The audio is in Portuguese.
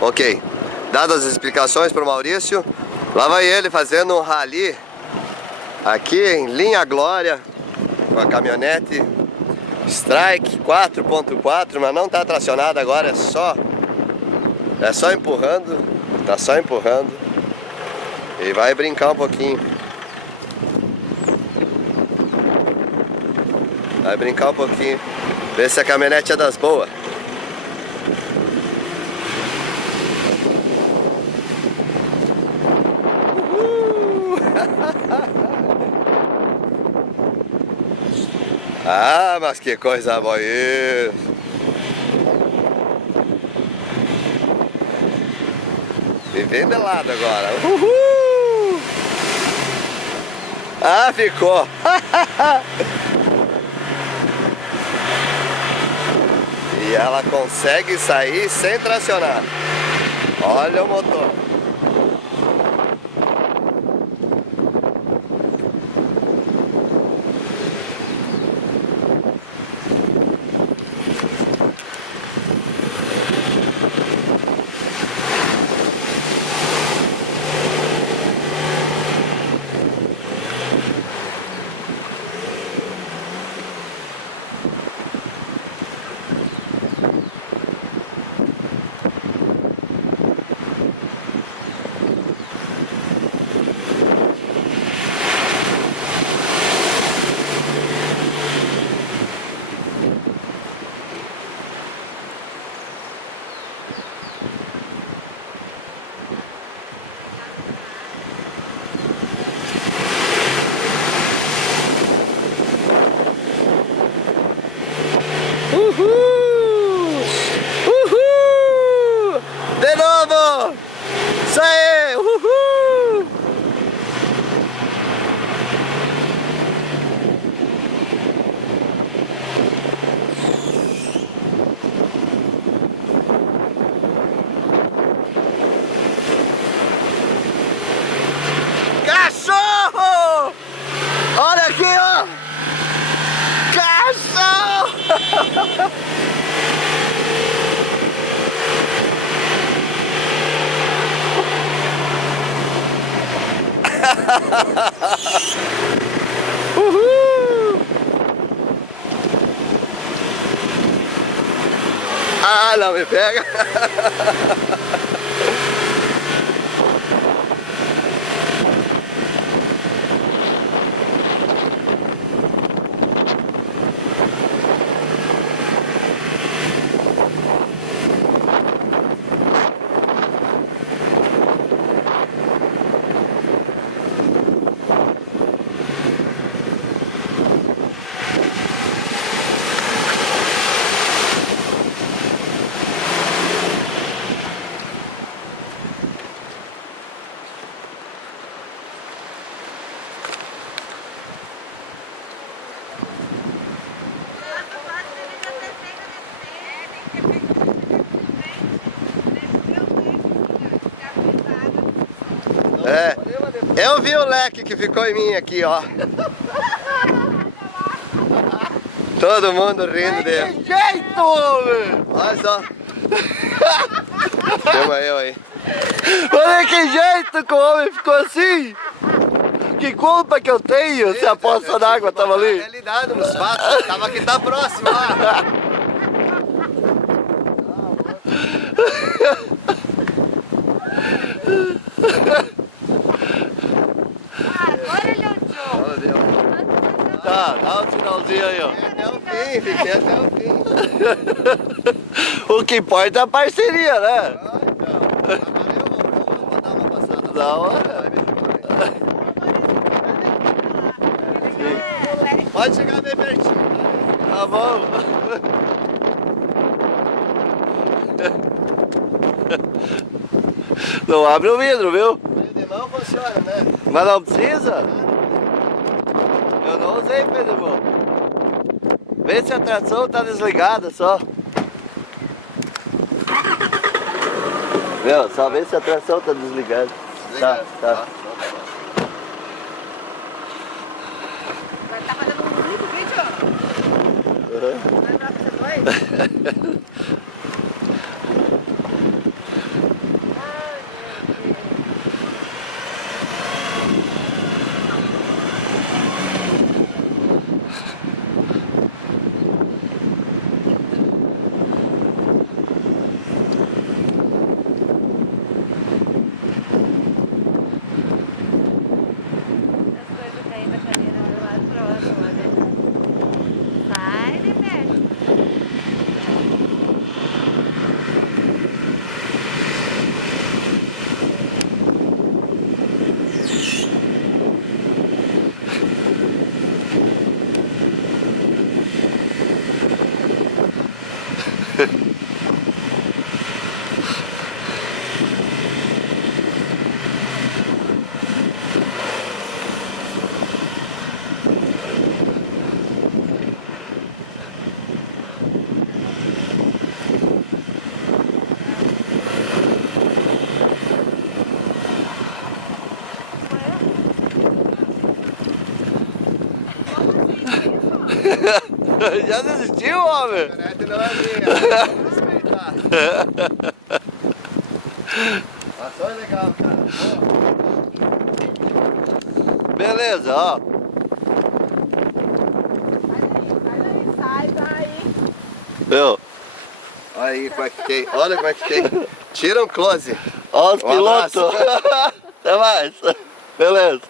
Ok, dadas as explicações para o Maurício, lá vai ele fazendo um rally aqui em Linha Glória com a caminhonete Strike 4.4, mas não está tracionada agora, é só empurrando, tá só empurrando e vai brincar um pouquinho. Vai brincar um pouquinho, ver se a caminhonete é das boas. Ah, mas que coisa boa isso! E vem de lado agora. Uhul! Ah, ficou! E ela consegue sair sem tracionar. Olha o motor. Uhul! Uhul! De novo! Isso aí! Uhul! Cachorro! Olha aqui, ó! Cachorro! Uhul! Ah, não me pega! É, eu vi o leque que ficou em mim aqui, ó. Todo mundo rindo dele. Que jeito, homem! Olha só. Filma eu aí. Olha que jeito que o homem ficou assim! Que culpa que eu tenho se a poça d'água tava ali? Realidade nos fatos, tava aqui, tá próximo lá. Agora ele odiou. Tá, dá um sinalzinho aí, ó. Fiquei até o fim. O que importa é a parceria, né? Agora eu vou dar uma passada. Da hora. Pode chegar bem pertinho. Tá bom. Não abre o vidro, viu? Freio de mão funciona, né? Mas não precisa? Eu não usei freio de mão. Vê se a tração tá desligada só. Meu, só vê se a tração tá desligada. Tá, tá. Vai estar fazendo um único vídeo? Vai pra fazer dois? Já desistiu, homem? A caminhonete não é minha. Vamos respeitar. Passou legal, cara. Beleza, ó. Sai daí. Viu? Olha aí como é que fiquei. Olha como é que fiquei. Tira um close. Ó os Um abraço. pilotos. Até mais. Beleza.